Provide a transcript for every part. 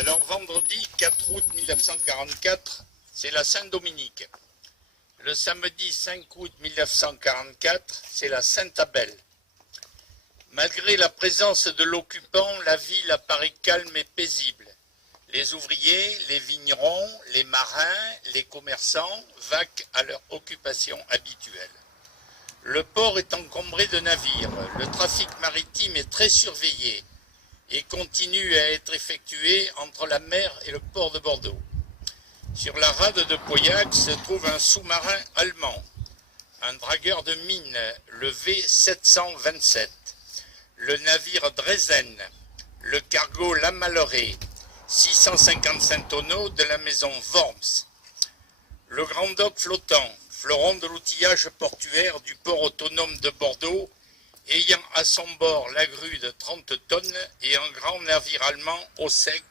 Alors vendredi 4 août 1944, c'est la Saint-Dominique. Le samedi 5 août 1944, c'est la Sainte-Abel. Malgré la présence de l'occupant, la ville apparaît calme et paisible. Les ouvriers, les vignerons, les marins, les commerçants vaquent à leur occupation habituelle. Le port est encombré de navires. Le trafic maritime est très surveillé et continue à être effectué entre la mer et le port de Bordeaux. Sur la rade de Pauillac se trouve un sous-marin allemand, un dragueur de mine, le V727, le navire Dresden, le cargo La Mallerée, 655 tonneaux de la maison Worms, le grand dock flottant, fleuron de l'outillage portuaire du port autonome de Bordeaux, ayant à son bord la grue de 30 tonnes et un grand navire allemand au sec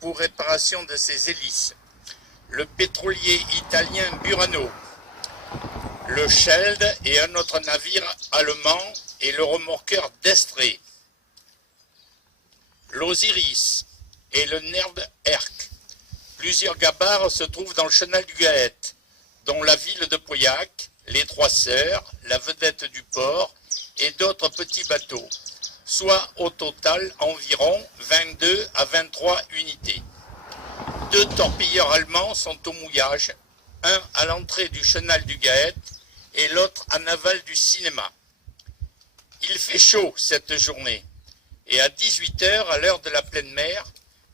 pour réparation de ses hélices, le pétrolier italien Burano, le Schelde et un autre navire allemand et le remorqueur d'Estrée, l'Osiris et le Nerd-Erk. Plusieurs gabarres se trouvent dans le chenal du Gaët, dont la ville de Pauillac, les Trois Sœurs, la vedette du port et d'autres petits bateaux, soit au total environ 22 à 23 unités. 2 torpilleurs allemands sont au mouillage, un à l'entrée du chenal du Gaët et l'autre en aval du cinéma. Il fait chaud cette journée, et à 18h, à l'heure de la pleine mer,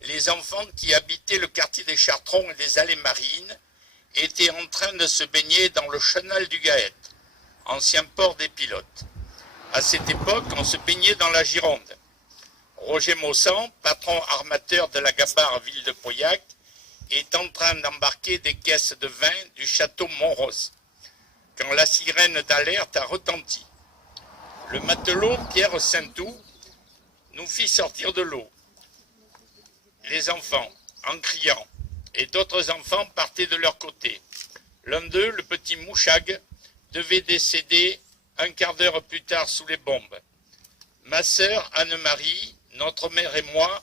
les enfants qui habitaient le quartier des Chartrons et des Allées Marines étaient en train de se baigner dans le chenal du Gaët, ancien port des pilotes. À cette époque, on se baignait dans la Gironde. Roger Maussan, patron armateur de la gabarre ville de Pauillac, est en train d'embarquer des caisses de vin du château Montrose, quand la sirène d'alerte a retenti. Le matelot Pierre Saintou nous fit sortir de l'eau. Les enfants, en criant, et d'autres enfants partaient de leur côté. L'un d'eux, le petit Mouchag, devait décéder un quart d'heure plus tard sous les bombes. Ma sœur Anne-Marie, notre mère et moi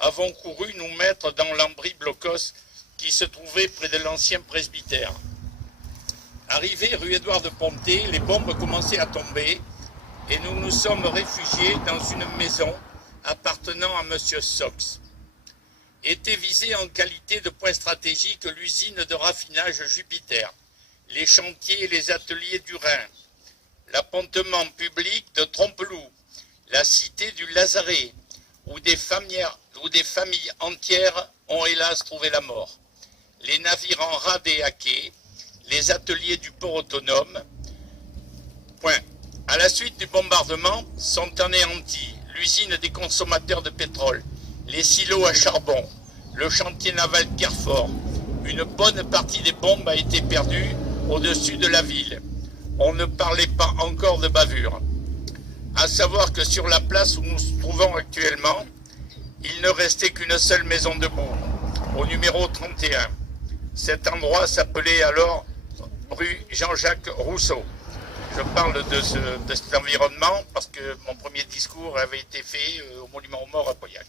avons couru nous mettre dans l'ambri blocos qui se trouvait près de l'ancien presbytère. Arrivés rue Édouard de Pontet, les bombes commençaient à tomber et nous nous sommes réfugiés dans une maison appartenant à M. Sox. Était visée en qualité de point stratégique l'usine de raffinage Jupiter, les chantiers et les ateliers du Rhin, l'appontement public de Trompeloup, la cité du Lazaret, où des familles entières ont hélas trouvé la mort, les navires en rade et à quai, les ateliers du port autonome. Point. À la suite du bombardement sont anéantis l'usine des consommateurs de pétrole, les silos à charbon, le chantier naval Carrefour. Une bonne partie des bombes a été perdue au-dessus de la ville. On ne parlait pas encore de bavure. À savoir que sur la place où nous nous trouvons actuellement, il ne restait qu'une seule maison debout, au numéro 31. Cet endroit s'appelait alors rue Jean-Jacques Rousseau. Je parle de cet environnement parce que mon premier discours avait été fait au Monument aux Morts à Pauillac.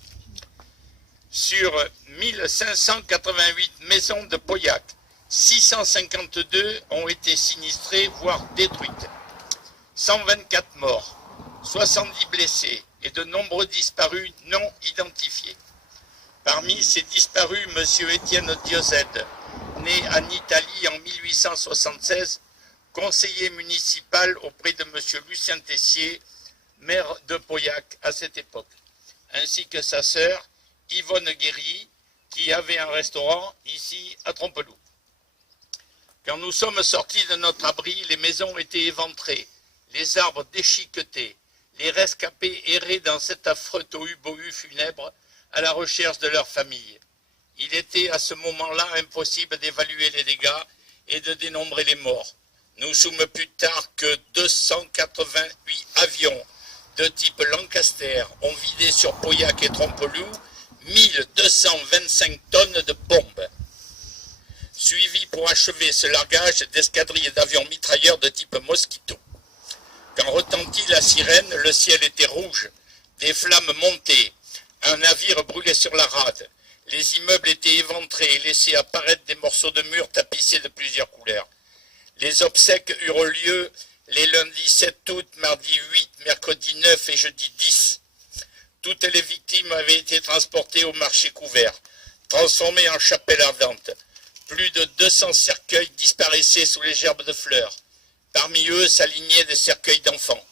Sur 1588 maisons de Pauillac, 652 ont été sinistrées, voire détruites. 124 morts, 70 blessés et de nombreux disparus non identifiés. Parmi ces disparus, M. Étienne Diozède, né en Italie en 1876, conseiller municipal auprès de M. Lucien Tessier, maire de Pauillac à cette époque, ainsi que sa sœur Yvonne Guéry, qui avait un restaurant ici à Trompeloup. Quand nous sommes sortis de notre abri, les maisons étaient éventrées, les arbres déchiquetés, les rescapés erraient dans cet affreux tohu-bohu funèbre à la recherche de leur famille. Il était à ce moment-là impossible d'évaluer les dégâts et de dénombrer les morts. Nous sommes plus tard que 288 avions de type Lancaster ont vidé sur Pauillac et Trompeloup 1225 tonnes de bombes, suivi pour achever ce largage d'escadrilles d'avions mitrailleurs de type Mosquito. Quand retentit la sirène, le ciel était rouge, des flammes montaient, un navire brûlait sur la rade, les immeuble était éventré et laissait apparaître des morceaux de murs tapissés de plusieurs couleurs. Les obsèques eurent lieu les lundis 7 août, mardi 8, mercredi 9 et jeudi 10. Toutes les victimes avaient été transportées au marché couvert, transformées en chapelles ardentes. Plus de 200 cercueils disparaissaient sous les gerbes de fleurs. Parmi eux s'alignaient des cercueils d'enfants.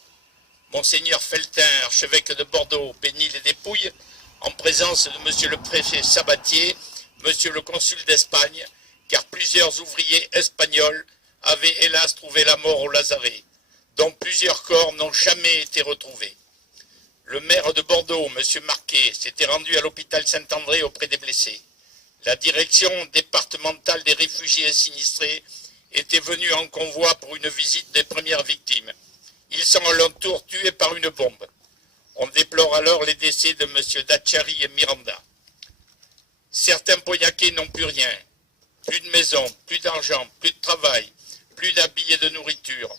Monseigneur Feltin, archevêque de Bordeaux, bénit les dépouilles en présence de monsieur le préfet Sabatier, monsieur le consul d'Espagne, car plusieurs ouvriers espagnols avaient hélas trouvé la mort au lazaret, dont plusieurs corps n'ont jamais été retrouvés. Le maire de Bordeaux, monsieur Marquet, s'était rendu à l'hôpital Saint-André auprès des blessés. La direction départementale des réfugiés sinistrés était venue en convoi pour une visite des premières victimes. Ils sont à leur tour tués par une bombe. On déplore alors les décès de M. Dachary et Miranda. Certains Pauillaquais n'ont plus rien. Plus de maison, plus d'argent, plus de travail, plus d'habits et de nourriture.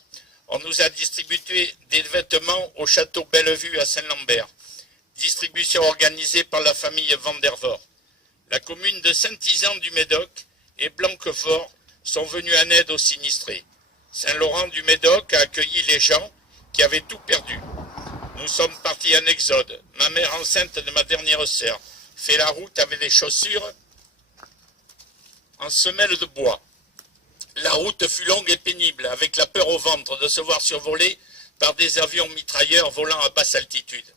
On nous a distribué des vêtements au château Bellevue à Saint-Lambert. Distribution organisée par la famille Van der Voort. La commune de Saint-Isan du Médoc et Blanquefort sont venus en aide aux sinistrés. Saint-Laurent du Médoc a accueilli les gens qui avaient tout perdu. Nous sommes partis en exode. Ma mère enceinte de ma dernière sœur fait la route avec des chaussures en semelle de bois. La route fut longue et pénible, avec la peur au ventre de se voir survolé par des avions mitrailleurs volant à basse altitude.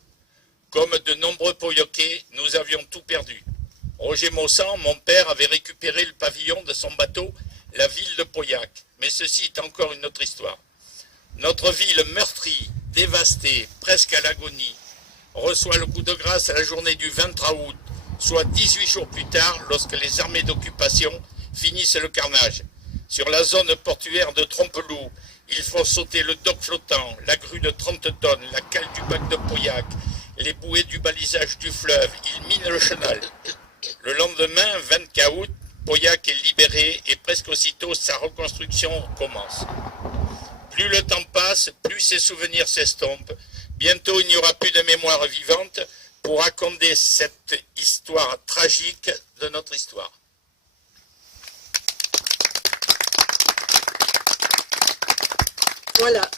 Comme de nombreux Pauillaquais, nous avions tout perdu. Roger Maussan, mon père, avait récupéré le pavillon de son bateau, la ville de Pauillac. Mais ceci est encore une autre histoire. Notre ville meurtrie, dévastée, presque à l'agonie, reçoit le coup de grâce à la journée du 23 août, soit 18 jours plus tard, lorsque les armées d'occupation finissent le carnage. Sur la zone portuaire de Trompeloup, ils font sauter le dock flottant, la grue de 30 tonnes, la cale du bac de Pauillac, les bouées du balisage du fleuve, ils minent le chenal. Le lendemain, 24 août, Pauillac est libéré et presque aussitôt sa reconstruction commence. Plus le temps passe, plus ces souvenirs s'estompent. Bientôt, il n'y aura plus de mémoire vivante pour raconter cette histoire tragique de notre histoire. Voilà.